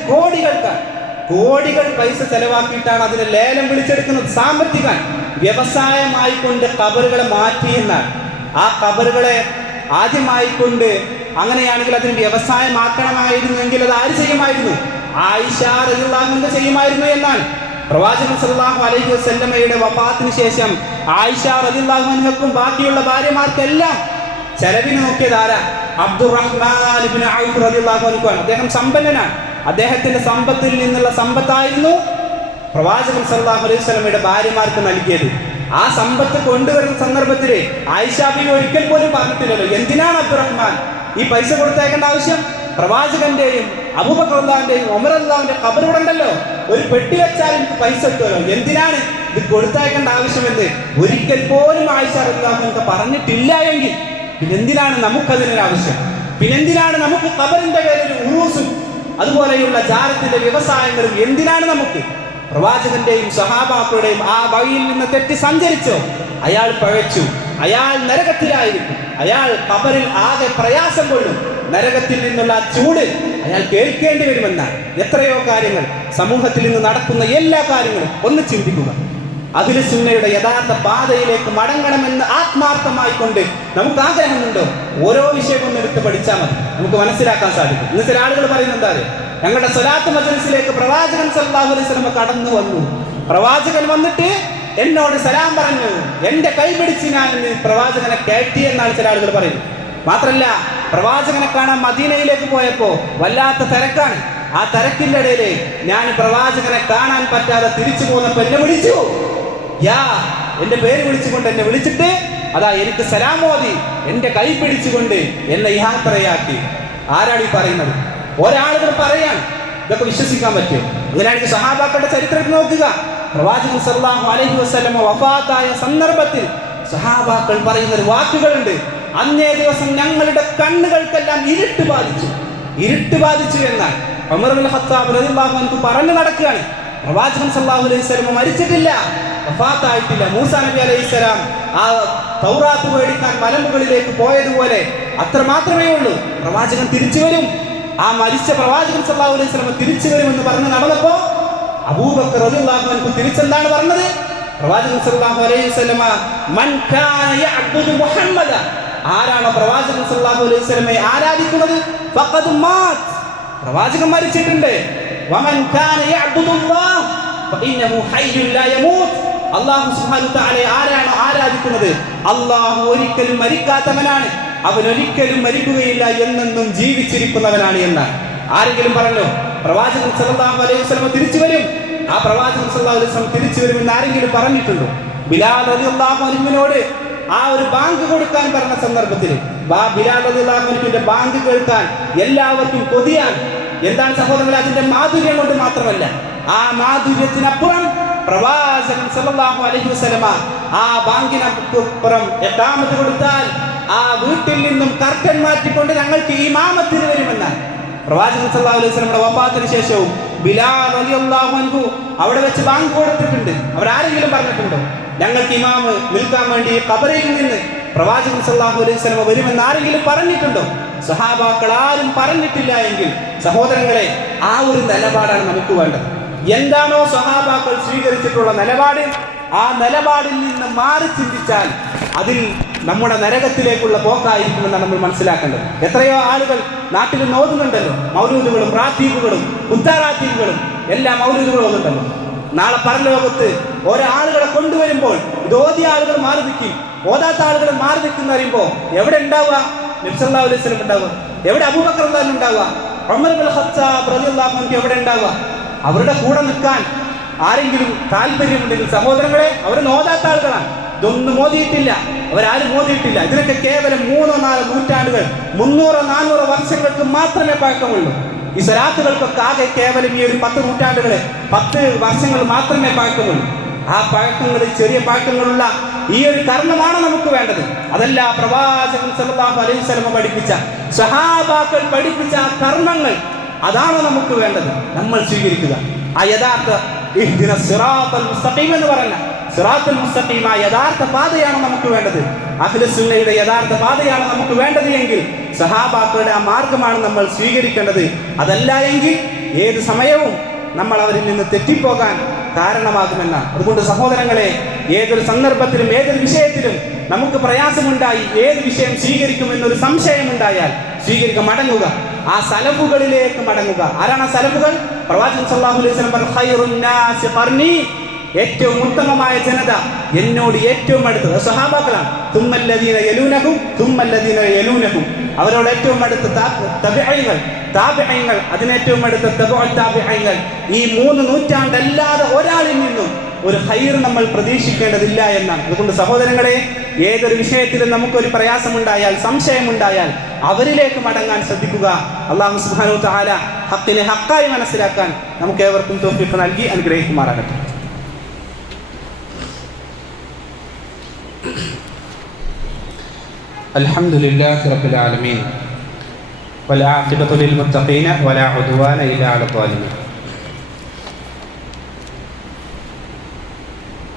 കോടികൾ പൈസ ചെലവാക്കിയിട്ടാണ് അതിനെ ലേലം വിളിച്ചെടുക്കുന്നത്. സാമ്പത്തിക വ്യവസായമായി കൊണ്ട് ഖബറുകളെ മാറ്റിയെന്നാൽ ആ ഖബറുകളെ ആദ്യമായിക്കൊണ്ട് അങ്ങനെയാണെങ്കിൽ അതിന് വ്യവസായമാക്കണമായിരുന്നെങ്കിൽ അത് ആര് ചെയ്യുമായിരുന്നു? ആയിഷ റളിയല്ലാഹു അൻഹ ചെയ്യുമായിരുന്നു എന്നാണ്. പ്രവാചകൻ സല്ലല്ലാഹു അലൈഹി വസല്ലമയുടെ വഫാത്തിന് ശേഷം ആയിഷ റളിയല്ലാഹു അൻഹക്കും ബാക്കിയുള്ള ഭാര്യമാർക്കെല്ലാം ചെലവിന് നോക്കിയത് ആരാ? അബ്ദുറഹ്മാൻ ഇബ്നു ഔഫ് റളിയല്ലാഹു അൻഹു ആണ്. അദ്ദേഹം സമ്പന്നനാണ്. അദ്ദേഹത്തിന്റെ സമ്പത്തിൽ നിന്നുള്ള സമ്പത്തായിരുന്നു പ്രവാചകൻ സല്ലല്ലാഹു അലൈഹി വസല്ലമയുടെ ഭാര്യമാർക്ക് നൽകിയത്. ആ സമ്പത്ത് കൊണ്ടുവരുന്ന സന്ദർഭത്തിൽ ആയിഷ ബീവി ഒരിക്കൽ പോലും പറഞ്ഞിട്ടില്ലല്ലോ, എന്തിനാണ് അബ്ദുറഹ്മാൻ ഈ പൈസ കൊടുത്തേക്കേണ്ട ആവശ്യം? പ്രവാചകന്റെയും അബൂബക്കർ റളിയല്ലാഹുവിന്റെയും ഉമർ റളിയല്ലാഹുവിന്റെ ഖബർ ഇവിടെ ഉണ്ടല്ലോ, ഒരു പെട്ടി വെച്ചാൽ എനിക്ക് പൈസ കിട്ടുമല്ലോ, എന്തിനാണ് ഇത് കൊടുത്തേക്കേണ്ട ആവശ്യമെന്ന് ഒരിക്കൽ പോലും ആയിഷ റളിയല്ലാഹു അൻഹ പറഞ്ഞിട്ടില്ല എങ്കിൽ പിന്നെന്തിനാണ് നമുക്കതിനൊരാവശ്യം? പിന്നെന്തിനാണ് നമുക്ക് ഖബറിന്റെ പേരിൽ ഉറൂസും അതുപോലെയുള്ള ജാരത്തിന്റെ വ്യവസായങ്ങളും എന്തിനാണ് നമുക്ക്? പ്രവാചകന്റെയും സഹാബാക്കളുടെയും ആ വഴിയിൽ നിന്ന് തെറ്റി സഞ്ചരിച്ചോ അയാൾ പഴച്ചു, അയാൾ നരകത്തിലായിരിക്കും, അയാൾ ഖബറിൽ ആകെ പ്രയാസം കൊള്ളും, നരകത്തിൽ നിന്നുള്ള ചൂട് അയാൾ കേൾക്കേണ്ടി വരുമെന്നാണ്. എത്രയോ കാര്യങ്ങൾ സമൂഹത്തിൽ നിന്ന് നടക്കുന്ന എല്ലാ കാര്യങ്ങളും ഒന്ന് ചിന്തിക്കുക. അഹ്ലു സുന്നയുടെ യഥാർത്ഥ പാതയിലേക്ക് മടങ്ങണമെന്ന് ആത്മാർത്ഥമായി കൊണ്ട് നമുക്ക് ആഗ്രഹമുണ്ടോ? ഓരോ വിഷയം ഒന്ന് എടുത്ത് പഠിച്ചാൽ മതി, നമുക്ക് മനസ്സിലാക്കാൻ സാധിക്കും. ഇന്ന് ചില ആളുകൾ പറയുന്നത് എന്താ? ഞങ്ങളുടെ സ്വലാത്ത് മജ്‌ലിസിലേക്ക് പ്രവാചകൻ സല്ലല്ലാഹു അലൈഹി വസല്ലം കടന്നു വന്നു, പ്രവാചകൻ വന്നിട്ട് എന്നോട് സലാം പറഞ്ഞു, എന്റെ കൈ പിടിച്ച് ഞാൻ പ്രവാചകനെ കയറ്റി എന്നാണ് ചില ആളുകൾ പറയുന്നത്. മാത്രല്ല പ്രവാചകനെ കാണാൻ മദീനയിലേക്ക് പോയപ്പോ വല്ലാത്ത തിരക്കാണ്. ആ തിരക്കിന്റെ ഇടയില് ഞാൻ പ്രവാചകനെ കാണാൻ പറ്റാതെ തിരിച്ചു പോന്നപ്പോ എന്നെ വിളിച്ചു, എന്റെ പേര് വിളിച്ചുകൊണ്ട് എന്നെ വിളിച്ചിട്ട് അതാ എനിക്ക് സലാമോദി എന്റെ കൈ പിടിച്ചുകൊണ്ട് എന്നെ യാത്രയാക്കി. ആരാണ് ഈ പറയുന്നത്? ഒരാളുകൾ പറയാൻ ഇതൊക്കെ വിശ്വസിക്കാൻ പറ്റുമോ? അങ്ങനെയാണെങ്കിൽ സഹാബാക്കളുടെ ചരിത്രത്തിൽ നോക്കുക. പ്രവാചകൻ സല്ലല്ലാഹു അലൈഹി വസല്ലം വഫാത്തായ സന്ദർഭത്തിൽ സഹാബാക്കൾ പറയുന്ന ഒരു വാക്കുകളുണ്ട്, അന്നേ ദിവസം ഞങ്ങളുടെ കണ്ണുകൾക്കെല്ലാം ഇരുട്ട് ബാധിച്ചു എന്നാൽ ഉമർ ഇബ്നുൽ ഖത്താബ് റളിയല്ലാഹു അൻഹു പറഞ്ഞു നടക്കുകയാണ്, പ്രവാചകൻ സല്ലല്ലാഹു അലൈഹി വസല്ലം മരിച്ചിട്ടില്ല, വഫാത്തായിട്ടില്ല. മൂസാ നബി അലൈഹിസ്സലാം ആ തൗറാത്ത് മേടിക്കാൻ മലമുകളിലേക്ക് പോയതുപോലെ അത്ര മാത്രമേ ഉള്ളൂ, പ്രവാചകൻ തിരിച്ചു വരും, ആ മരിച്ച പ്രവാചകൻ സല്ലല്ലാഹു അലൈഹി വസല്ലം തിരിച്ചു വരുമെന്ന് പറഞ്ഞ് നടന്നപ്പോ അബൂബക്കർ റളിയല്ലാഹു അൻഹു തിരിച്ചെന്താണ് പറഞ്ഞത്? പ്രവാചകൻ സല്ലല്ലാഹു അലൈഹി വസല്ലം മൻ കാന യഅബ്ദു മുഹമ്മദ, ആരാണ് പ്രവാചകൻ സല്ലല്ലാഹു അലൈഹി വസല്ലമയെ ആരാധിക്കുന്നത്, ഫഖദ് മാത്, പ്രവാചകൻ മരിച്ചിട്ടുണ്ട്. വമൻ കാന യഅബ്ദുല്ലാഹ് ഫഇന്നഹു ഹയ്യുൻ ലാ യമൂത്, അല്ലാഹു സുബ്ഹാനഹു വ തആല ആരാണ് ആരാധിക്കുന്നത്, അല്ലാഹു ഒരിക്കലും മരിക്കാത്തവനാണ്, അവൻ ഒരിക്കലും മരിക്കുകയില്ല, എന്നെന്നും ജീവിച്ചിരിക്കുന്നവനാണ് എന്ന് ആരെങ്കിലും പറഞ്ഞു? പ്രവാചകൻ സല്ലല്ലാഹു അലൈഹി വസല്ലം തിരിച്ചു വരും, ആ പ്രവാചകൻ സല്ലല്ലാഹു അലൈഹി വസല്ലം തിരിച്ചു വരും എന്ന് ആരെങ്കിലും പറഞ്ഞിട്ടുണ്ടോ? ബിലാൽ റളിയല്ലാഹു അൻഹുവിനോട് ആ ഒരു ബാങ്ക് കൊടുക്കാൻ പറഞ്ഞ സന്ദർഭത്തിൽ ബിലാൽ റളിയല്ലാഹു അൻഹുവിന്റെ ബാങ്ക് കേൾക്കാൻ എല്ലാവർക്കും കൊതിയാണ്. എന്താണ് സഹോദരങ്ങളെ? അതിന്റെ മാധുര്യം കൊണ്ട് മാത്രമല്ല, ആ മാധുര്യത്തിനപ്പുറം പ്രവാചകൻ സല്ലല്ലാഹു അലൈഹി വസല്ലം ആ ബാങ്കിനപ്പുറം ഇഖാമത്ത് കൊടുത്താൽ ആ വീട്ടിൽ നിന്നും കർട്ടൻ മാറ്റിക്കൊണ്ട് ഞങ്ങൾക്ക് ഇമാമത്തിന് വരുമെന്നാണ്. പ്രവാചകൻ സല്ലല്ലാഹു അലൈഹി വസല്ലമയുടെ വഫാത്തിന് ശേഷവും ബിലാൽ റളിയല്ലാഹു അൻഹു അവിടെ വെച്ച് ബാങ്ക് കൊടുത്തിട്ടുണ്ട്. അവരാരെങ്കിലും പറഞ്ഞിട്ടുണ്ടോ ഞങ്ങൾക്ക് ഇമാമ് നിൽക്കാൻ വേണ്ടി ഖബറിൽ നിന്ന് പ്രവാചകൻ സല്ലല്ലാഹു അലൈഹി വസല്ലം വരുമെന്ന് ആരെങ്കിലും പറഞ്ഞിട്ടുണ്ടോ? സഹാബാക്കൾ ആരും പറഞ്ഞിട്ടില്ല എങ്കിൽ സഹോദരങ്ങളെ, ആ ഒരു നിലപാടാണ് നമുക്ക് വേണ്ടത്. എന്താണോ സഹാബാക്കൾ സ്വീകരിച്ചിട്ടുള്ള നിലപാട്, ആ നിലപാടിൽ നിന്ന് മാറി ചിന്തിച്ചാൽ അതിൽ നമ്മുടെ നരകത്തിലേക്കുള്ള പോക്കായിരിക്കുമെന്നാണ് നമ്മൾ മനസ്സിലാക്കേണ്ടത്. എത്രയോ ആളുകൾ നാട്ടിൽ ഓതുന്നുണ്ടല്ലോ, മൗലൂദുകളും റാത്തീബുകളും ഉദ്ധാറാത്തീബുകളും എല്ലാം മൗലൂദുകളും ഓതുന്നുണ്ടല്ലോ. നാളെ പരലോകത്ത് ഒരാളുകളെ കൊണ്ടുവരുമ്പോൾ ഇത് ഓതിയ ആളുകൾ മാറി നിൽക്കും, ഓതാത്ത ആളുകൾ മാറി നിൽക്കുന്ന അറിയുമ്പോൾ എവിടെ ഉണ്ടാവുക? നബി സല്ലല്ലാഹു അലൈഹി വസല്ലം ഉണ്ടാവുക? എവിടെ അബൂബക്കർ റളിയല്ലാഹു അൻഹു ഉണ്ടാവുക? ഉമർ ഇബ്നുൽ ഖത്താബ് റളിയല്ലാഹു അൻഹു എവിടെ ഉണ്ടാവുക? അവരുടെ കൂടെ നിൽക്കാൻ ആരെങ്കിലും താല്പര്യമുണ്ടെങ്കിൽ സഹോദരങ്ങളെ, അവർ ഓതാത്ത ആളുകളാണ്, ഇതൊന്നും ഓതിയിട്ടില്ല, അവരാരും ഓതിയിട്ടില്ല. ഇതിനൊക്കെ കേവലം 3-4 നൂറ്റാണ്ടുകൾ, 300-400 വർഷങ്ങൾക്ക് മാത്രമേ പഴക്കമുള്ളൂ. ഈ സ്വലാത്തുകൾക്കൊക്കെ ആകെ കേവലം ഈ ഒരു 10 നൂറ്റാണ്ടുകളെ 10 വർഷങ്ങൾ മാത്രമേ പഴക്കമുള്ളൂ. ആ പഴക്കങ്ങളിൽ ചെറിയ പഴക്കങ്ങളുള്ള ഈ ഒരു കർമ്മമാണ് നമുക്ക് വേണ്ടത്. അതല്ല പ്രവാചകൻ സല്ലല്ലാഹു അലൈഹി വസല്ലം പഠിപ്പിച്ച, സഹാബാക്കൾ പഠിപ്പിച്ച ആ കർമ്മങ്ങൾ, അതാണ് നമുക്ക് വേണ്ടത്. നമ്മൾ സ്വീകരിക്കുക ആ യഥാർത്ഥ ഇഹ്ദിനസ് സിറാത്തൽ മുസ്തഖീം എന്ന് പറഞ്ഞ സിറാത്തുൽ മുസ്തഖീം, ആ യഥാർത്ഥ പാതയാണ് നമുക്ക് വേണ്ടത്. അഹ്ലുസ് സുന്നയുടെ യഥാർത്ഥ പാതയാണ് നമുക്ക് വേണ്ടത് എങ്കിൽ സഹാബാക്കളുടെ ആ മാർഗമാണ് നമ്മൾ സ്വീകരിക്കേണ്ടത്. അതല്ല എങ്കിൽ ഏത് സമയവും നമ്മൾ അവരിൽ നിന്ന് തെറ്റിപ്പോകാൻ കാരണമാകുമെന്നാണ്. അതുകൊണ്ട് സഹോദരങ്ങളെ, ഏതൊരു സന്ദർഭത്തിലും ഏതൊരു വിഷയത്തിലും നമുക്ക് പ്രയാസമുണ്ടായി ഏത് വിഷയം സ്വീകരിക്കുമെന്നൊരു സംശയമുണ്ടായാൽ മടങ്ങുക, ആ സലഫുകളിലേക്ക് മടങ്ങുക. ആരാണ് ആ സലഫുകൾ? പ്രവാചകൻ സല്ലല്ലാഹു അലൈഹി വസല്ലം പറഞ്ഞു, ഖൈറുൻ നാസി ഖർനി, ഏറ്റവും ഉത്തമമായ ജനത എന്നോട് ഏറ്റവും അടുത്തത് സഹാബാക്കളാണ്. തുമ്മല്ലദീന യലൂനഹും തുമ്മല്ലദീന യലൂനഹും, അവരോട് ഏറ്റവും അടുത്ത താബിഈങ്ങൾ, അതിനേറ്റവും അടുത്ത താബിഈങ്ങൾ. ഈ 3 നൂറ്റാണ്ടല്ലാതെ ഒരാളിൽ നിന്നും ഒരു ഖൈർ നമ്മൾ പ്രതീക്ഷിക്കേണ്ടതില്ല എന്നാണ്. അതുകൊണ്ട് സഹോദരങ്ങളെ, ഏതൊരു വിഷയത്തിലും നമുക്കൊരു പ്രയാസമുണ്ടായാൽ, സംശയമുണ്ടായാൽ അവരിലേക്ക് മടങ്ങാൻ ശ്രദ്ധിക്കുക. അല്ലാഹു സുബ്ഹാനഹു വ തആല ഹഖിനെ ഹഖായി മനസ്സിലാക്കാൻ നമുക്ക് ഏവർക്കും തൗഫീഖ് നൽകി അനുഗ്രഹിക്കുമാറാകട്ടെ. അൽഹംദുലില്ലാഹി റബ്ബിൽ ആലമീൻ വൽആഖിബതു ലിൽ മുത്തഖീന വലാ ഉദ്വാന ഇല്ലാ അലൽ ളാലിമീൻ.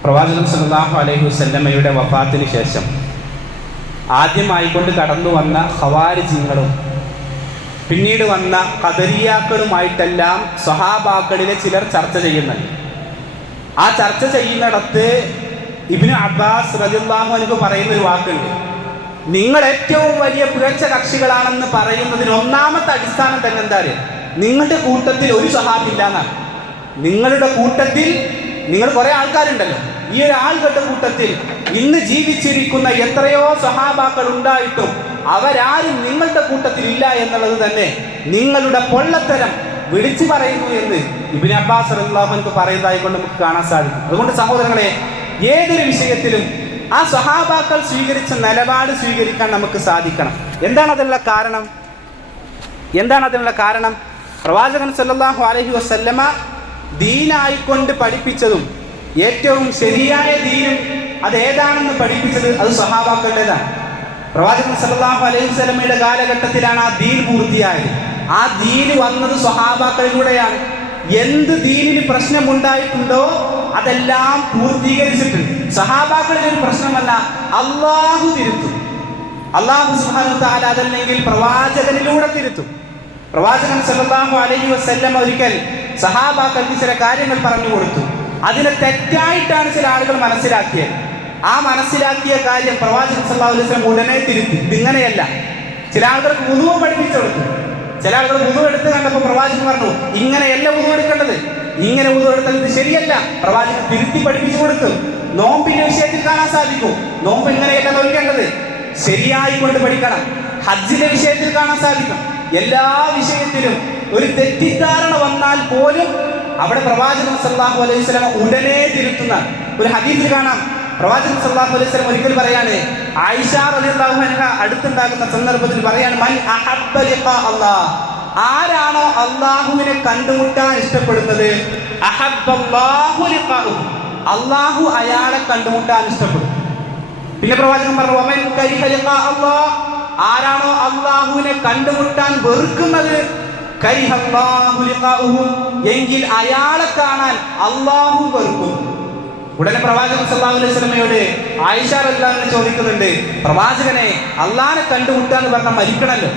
പ്രവാചകൻ സല്ലല്ലാഹു അലൈഹി വസല്ലമയുടെ വഫാത്തിന് ശേഷം ആദ്യമായിക്കൊണ്ട് കടന്നു വന്ന ഖവാരിജികളും പിന്നീട് വന്ന ഖദരിയാക്കളുമായിട്ടെല്ലാം സ്വഹാബാക്കളിലെ ചിലർ ചർച്ച ചെയ്യുന്നുണ്ട്. ആ ചർച്ച ചെയ്യുന്നിടത്ത് ഇബ്നു അബ്ബാസ് റളിയല്ലാഹു അൻഹു പറയുന്നൊരു വാക്കുണ്ട്. നിങ്ങൾ ഏറ്റവും വലിയ പിഴച്ച കക്ഷികളാണെന്ന് പറയുന്നതിന് ഒന്നാമത്തെ അടിസ്ഥാനം തന്നെ എന്താ അറിയാം? നിങ്ങളുടെ കൂട്ടത്തിൽ ഒരു സ്വഹാബി ഇല്ല എന്നാണ്. നിങ്ങളുടെ കൂട്ടത്തിൽ നിങ്ങൾ കുറെ ആൾക്കാരുണ്ടല്ലോ, ഈ ഒരു ആളുകളുടെ കൂട്ടത്തിൽ ഇന്ന് ജീവിച്ചിരിക്കുന്ന എത്രയോ സ്വഹാബാക്കൾ ഉണ്ടായിട്ടും അവരാരും നിങ്ങളുടെ കൂട്ടത്തിൽ ഇല്ല എന്നുള്ളത് തന്നെ നിങ്ങളുടെ പൊള്ളത്തരം വിളിച്ചു പറയുന്നു എന്ന് ഇബ്നു അബ്ബാസ് റളിയല്ലാഹു അൻഹു പറയുന്നതായി കൊണ്ട് നമുക്ക് കാണാൻ സാധിക്കും. അതുകൊണ്ട് സഹോദരങ്ങളെ, ഏതൊരു വിഷയത്തിലും ആ സ്വഹാബാക്കൾ സ്വീകരിച്ച നിലപാട് സ്വീകരിക്കാൻ നമുക്ക് സാധിക്കണം. എന്താണ് അതിനുള്ള കാരണം? പ്രവാചകൻ സല്ലല്ലാഹു അലൈഹി വസല്ലമ ദീനായിക്കൊണ്ട് പഠിപ്പിച്ചതും ഏറ്റവും ശരിയായ ദീനും അതേതാണെന്ന് പഠിപ്പിച്ചത് അത് സ്വഹാബാക്കളുടേതാണ്. പ്രവാചകൻ സല്ലല്ലാഹു അലൈഹി വസല്ലമയുടെ കാലഘട്ടത്തിലാണ് ആ ദീൻ പൂർത്തിയായത്. ആ ദീൻ വന്നത് സ്വഹാബാക്കളിലൂടെയാണ്. എന്ത് ദീനിന് പ്രശ്നമുണ്ടായിട്ടുണ്ടോ അതെല്ലാം പൂർത്തീകരിച്ചിട്ടുണ്ട്. സഹാബാക്കളിൽ ഒരു പ്രശ്നമല്ല, അള്ളാഹു തിരുത്തും. അള്ളാഹു സുബ്ഹാനഹു വ തആല അതല്ലെങ്കിൽ പ്രവാചകനിലൂടെ തിരുത്തും. പ്രവാചകൻ സല്ലല്ലാഹു അലൈഹി വസല്ലം ഒരിക്കൽ സഹാബാക്കൾക്ക് ചില കാര്യങ്ങൾ പറഞ്ഞു കൊടുത്തു. അതിനെ തെറ്റായിട്ടാണ് ചില ആളുകൾ മനസ്സിലാക്കിയത്. ആ മനസ്സിലാക്കിയ കാര്യം പ്രവാചകൻ സല്ലല്ലാഹു അലൈഹി വസല്ലം ഉടനെ തിരുത്തി. ഇതിങ്ങനെയല്ല. ചില ആളുകൾക്ക് വുളു പഠിപ്പിച്ചു കൊടുത്തു. ചില ആളുകൾ വുളു എടുത്ത് കണ്ടപ്പോൾ പ്രവാചകൻ പറഞ്ഞു, ഇങ്ങനെയല്ല വുളു എടുക്കേണ്ടത്, ഇങ്ങനെ വുളു എടുത്താൽ ഇത് ശരിയല്ല. പ്രവാചകൻ തിരുത്തി പഠിപ്പിച്ചു കൊടുത്തു. നോമ്പിന്റെ വിഷയത്തിൽ കാണാൻ സാധിക്കും, നോമ്പ് ഇങ്ങനെയല്ല നോക്കേണ്ടത്. ശരിയായി കൊണ്ട് പഠിക്കണം. ഹജ്ജിന്റെ വിഷയത്തിൽ കാണാൻ സാധിക്കും, എല്ലാ വിഷയത്തിലും ഒരു തെറ്റിദ്ധാരണ വന്നാൽ പോലും അവിടെ പ്രവാചകൻ സല്ലല്ലാഹു അലൈഹി വസല്ലം ഉടനെ തിരുത്തുന്ന ഒരു ഹദീസിൽ കാണാം. പ്രവാചകൻ സല്ലല്ലാഹു അലൈഹി വസല്ലം ഒരിക്കൽ പറയാണ്, ആയിഷ റളിയല്ലാഹു അൻഹ അടുത്തുണ്ടാകുന്ന സന്ദർഭത്തിൽ പറയാണ്, മൻ അഹബ്ബ ലിഖാ അല്ലാഹ്, ആരാണോ അള്ളാഹുവിനെ കണ്ടുമുട്ടാൻ ഇഷ്ടപ്പെടുന്നത്, അഹബ്ബല്ലാഹു ലിഖാഹു, അള്ളാഹു അയാളെ കണ്ടുമുട്ടാൻ ഇഷ്ടപ്പെടും. പിന്നെ പ്രവാചകൻ പറഞ്ഞു, വമൻ കരിഹ ലിഖാ അല്ലാഹ്, ആരാണോ അള്ളാഹുവിനെ കണ്ടുമുട്ടാൻ വെറുക്കുന്നത്, കരിഹല്ലാഹു ലിഖാഹു, എങ്കിൽ അയാളെ കാണാൻ അള്ളാഹു വെറുക്കും. ഉടനെ പ്രവാചകൻ സല്ലല്ലാഹു അലൈഹി വസല്ലമയോട് ആയിഷ റളിയല്ലാഹു അൻഹ ചോദിക്കുന്നുണ്ട്, പ്രവാചകനെ, അള്ളാഹിനെ കണ്ടുമുട്ടുക എന്ന് പറഞ്ഞാൽ മരിക്കണല്ലോ,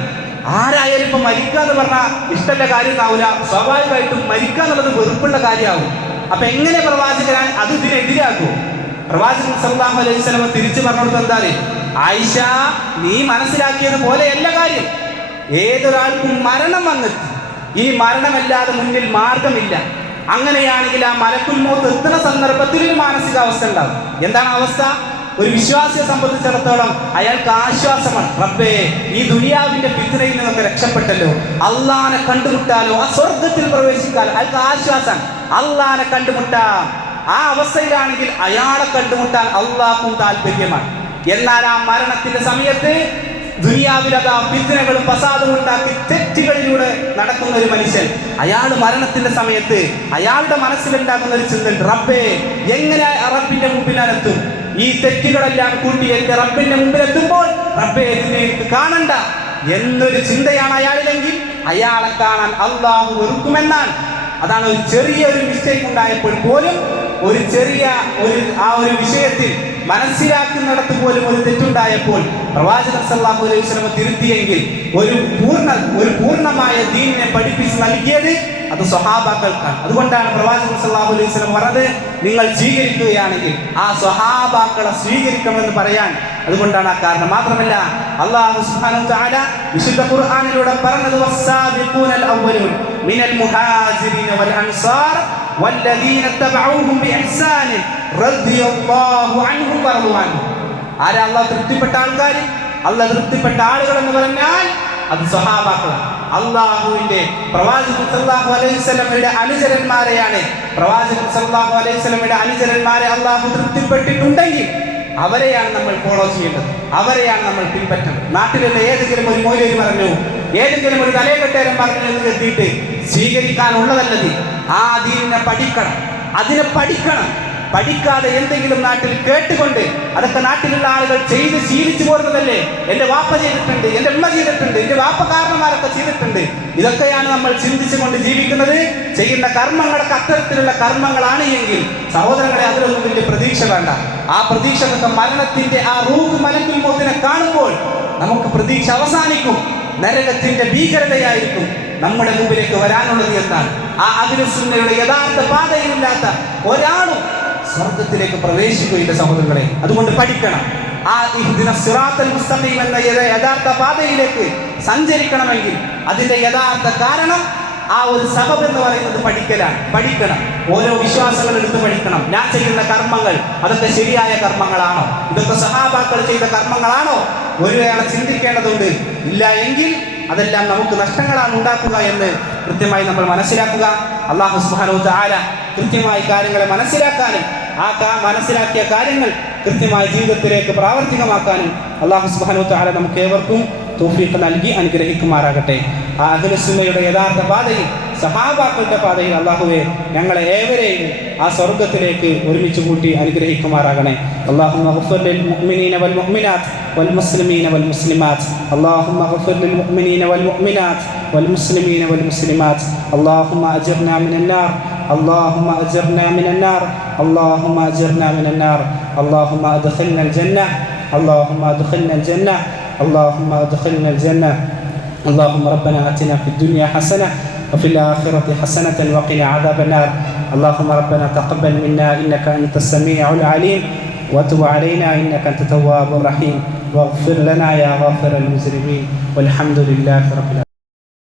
ആരായാലും ഇപ്പൊ മരിക്കുക എന്ന് പറഞ്ഞാൽ ഇഷ്ടമുള്ള കാര്യമാവില്ല, സ്വാഭാവികമായിട്ടും മരിക്കുക എന്നുള്ളത് വെറുപ്പുള്ള കാര്യമാവും. അപ്പൊ എങ്ങനെ പ്രവാചകൻ അത് ഇതിനെതിരാക്കും? പ്രവാചകൻ സല്ലല്ലാഹു അലൈഹി വസല്ലമ തിരിച്ചു പറഞ്ഞത് എന്താണ്, ആയിഷ, നീ മനസ്സിലാക്കിയത് പോലെയല്ല കാര്യം. ഏതൊരാൾക്കും മരണം വന്നിട്ട് ഇനി മരണമല്ലാതെ മുന്നിൽ മാർഗമില്ല. അങ്ങനെയാണെങ്കിൽ ആ മലക്കുൽ മൗത്ത് എത്തുന്ന സന്ദർഭത്തിൽ ഒരു മാനസികാവസ്ഥ ഉണ്ടാകും. എന്താണ് അവസ്ഥ? ഒരു വിശ്വാസിയെ സംബന്ധിച്ചിടത്തോളം അയാൾക്ക് ആശ്വാസമാണ്, റബ്ബേ, ഈ ദുനിയാവിന്റെ ഫിത്നയിൽ നിന്നൊക്കെ രക്ഷപ്പെട്ടല്ലോ, അള്ളാനെ കണ്ടുമുട്ടാലോ, ആ സ്വർഗത്തിൽ പ്രവേശിക്കാലോ, അയാൾക്ക് ആശ്വാസം, അള്ളാനെ കണ്ടുമുട്ടാം. ആ അവസ്ഥയിലാണെങ്കിൽ അയാളെ കണ്ടുമുട്ടാൻ അള്ളാഹ്ക്കും താല്പര്യമാണ്. എന്നാൽ ആ മരണത്തിന്റെ സമയത്ത് ദുനിയാവിലതാ ഫിത്നകളും ഫസാദും ഉണ്ടാക്കി തെറ്റുകളിലൂടെ നടക്കുന്ന ഒരു മനുഷ്യൻ, അയാൾ മരണത്തിന്റെ സമയത്ത് അയാളുടെ മനസ്സിലുണ്ടാകുന്ന ഒരു ചിന്ത, റബ്ബേ, എങ്ങനെ റബ്ബിന്റെ മുമ്പിലെത്തും? ഈ തെറ്റുകളെല്ലാം കൂട്ടി എന്റെ റബ്ബിന്റെ മുമ്പിലെത്തുമ്പോൾ റബ്ബേ, ഇതിനെ എനിക്ക് കാണണ്ട എന്നൊരു ചിന്തയാണ് അയാളിലെങ്കിൽ അയാളെ കാണാൻ അള്ളാഹു വെറുക്കുമെന്നാണ്. അതാണ് ഒരു ചെറിയൊരു മിസ്റ്റേക്ക് ഉണ്ടായപ്പോൾ പോലും, ഒരു ചെറിയ ഒരു വിഷയത്തിൽ മനസ്സിലാക്കുന്നിടത്ത് പോലും ഒരു തെറ്റുണ്ടായപ്പോൾ പ്രവാചകൻ സല്ലല്ലാഹു അലൈഹി വസല്ലം തിരുത്തിയെങ്കിൽ ഒരു പൂർണ്ണമായ ദീനിനെ പഠിപ്പിച്ച് നൽകിയത് അത് സ്വഹാബാക്കൾക്കാണ്. അതുകൊണ്ടാണ് പ്രവാചകൻ സല്ലല്ലാഹു അലൈഹി വസല്ലം പറഞ്ഞത്, നിങ്ങൾ സ്വീകരിക്കുകയാണെങ്കിൽ ആ സ്വഹാബാക്കളെ സ്വീകരിക്കണമെന്ന് പറയാൻ. അതുകൊണ്ടാണ് ആ കാരണം. മാത്രമല്ല അല്ലാഹു സുബ്ഹാനഹു വ തആല വിശുദ്ധ ഖുർആനിലൂടെ പറഞ്ഞത്, വസ്സാബിഖൂനൽ അവ്വലൂൻ മിനൽ മുഹാജിരീന വൽ അൻസാർ വല്ലദീന തബഊഹും ബിഇഹ്സാൻ റളിയല്ലാഹു അൻഹും വറളു അൻഹു. ആരാ അല്ലാഹു തൃപ്തിപ്പെട്ട ആൾക്കാർ? അല്ലാഹു തൃപ്തിപ്പെട്ട ആളുകൾ എന്ന് പറഞ്ഞാൽ അത് സ്വഹാബാക്കളാണ്. അള്ളാഹുവിന്റെ പ്രവാചകൻ സല്ലല്ലാഹു അലൈഹി വസല്ലമയുടെ അനുചരന്മാരെയാണ്. പ്രവാചകൻ സല്ലല്ലാഹു അലൈഹി വസല്ലമയുടെ അനുചരന്മാരെ അള്ളാഹു തൃപ്തിപ്പെട്ടിട്ടുണ്ടെങ്കിൽ അവരെയാണ് നമ്മൾ ഫോളോ ചെയ്യേണ്ടത്, അവരെയാണ് നമ്മൾ പിൻപറ്റേണ്ടത്. നാട്ടിലുള്ള ഏതെങ്കിലും ഒരു മൗലവി പറഞ്ഞു, ഏതെങ്കിലും ഒരു തലയെക്കെട്ടേരം പറഞ്ഞു എന്ന് കരുതിയിട്ട് സ്വീകരിക്കാനുള്ളതല്ലത്. ആ ദീനിനെ പഠിക്കണം, അതിനെ പഠിക്കണം. പഠിക്കാതെ എന്തെങ്കിലും നാട്ടിൽ കേട്ടുകൊണ്ട് അതൊക്കെ നാട്ടിലുള്ള ആളുകൾ ചെയ്ത് ശീലിച്ചു പോരുന്നതല്ലേ. എന്റെ വാപ്പ ചെയ്തിട്ടുണ്ട്, എന്റെ ഉമ്മ ചെയ്തിട്ടുണ്ട്, എന്റെ വാപ്പക്കാരന്മാരൊക്കെ ചെയ്തിട്ടുണ്ട്. ഇതൊക്കെയാണ് നമ്മൾ ചിന്തിച്ചുകൊണ്ട് ജീവിക്കുന്നത്. ചെയ്യുന്ന കർമ്മങ്ങളൊക്കെ അത്തരത്തിലുള്ള കർമ്മങ്ങളാണ് എങ്കിൽ സഹോദരങ്ങളെ, അതിലൊന്നും വലിയ പ്രതീക്ഷ വേണ്ട. ആ പ്രതീക്ഷക്കൊക്കെ മരണത്തിന്റെ ആ റൂഹ് മലക്കുൽ മൗത്തിനെ കാണുമ്പോൾ നമുക്ക് പ്രതീക്ഷ അവസാനിക്കും. നരകത്തിന്റെ ഭീകരതയായിരിക്കും നമ്മുടെ മുമ്പിലേക്ക് വരാനുള്ളത് എന്നാണ്. ആ അഹ്ലുസുന്നയുടെ യഥാർത്ഥ പാതയിലില്ലാത്ത ഒരാളും സ്വർഗത്തിലേക്ക് പ്രവേശിക്കുകയില്ല സഹോദരങ്ങളെ. അതുകൊണ്ട് പഠിക്കണം. ആ ഇഹ്ദിന സിറാത്തൽ മുസ്തഖീം എന്ന യഥാർത്ഥ പാതയിലേക്ക് സഞ്ചരിക്കണമെങ്കിൽ അതിന്റെ യഥാർത്ഥ കാരണം, ആ ഒരു സബബ് എന്ന് പറയുന്നത് പഠിക്കലാണ്. പഠിക്കണം, ഓരോ വിശ്വാസങ്ങൾ എടുത്ത് പഠിക്കണം. ഞാൻ ചെയ്യുന്ന കർമ്മങ്ങൾ അതൊക്കെ ശരിയായ കർമ്മങ്ങളാണോ, ഇതൊക്കെ സഹാബാക്കൾ ചെയ്ത കർമ്മങ്ങളാണോ, ഒരാളെ ചിന്തിക്കേണ്ടതുണ്ട്. ഇല്ല എങ്കിൽ അതെല്ലാം നമുക്ക് നഷ്ടങ്ങളാണ് ഉണ്ടാക്കുക എന്ന് കൃത്യമായി നമ്മൾ മനസ്സിലാക്കുക. അല്ലാഹു സുബ്ഹാനഹു വ തആല കൃത്യമായി കാര്യങ്ങളെ മനസ്സിലാക്കാനും ആ മനസ്സിലാക്കിയ കാര്യങ്ങൾ കൃത്യമായ ജീവിതത്തിലേക്ക് പ്രാവർത്തികമാക്കാനും അല്ലാഹു സുബ്ഹാനഹു വ തആല നമുക്ക് ഏവർക്കും തൗഫീഖ് നൽകി അനുഗ്രഹിക്കുമാറാകട്ടെ. ആ അഹ്ലുസുന്നയുടെ യഥാർത്ഥ പാതയിൽ, സഹാബാക്കളുടെ പാതയിൽ അല്ലാഹുവേ ഞങ്ങളെ ഏവരെയും ആ സ്വർഗ്ഗത്തിലേക്ക് ഒരുമിച്ച് കൂട്ടി അനുഗ്രഹിക്കുമാറാകണേ. اللهم اغفر للمؤمنين والمؤمنات والمسلمين والمسلمات. اللهم اغفر للمؤمنين والمؤمنات والمسلمين والمسلمات. اللهم اجرنا من النار. اللهم اجرنا من النار. اللهم اجرنا من النار. اللهم ادخلنا الجنة. اللهم ادخلنا الجنة. اللهم ادخلنا الجنة. اللهم ربنا آتنا في الدنيا حسنة وفي الآخرة حسنة وقنا عذاب النار. اللهم ربنا تقبل منا إنك أنت السميع العليم وتب علينا إنك أنت التواب الرحيم واغفر لنا يا غافر المذنبين والحمد لله رب العالمين.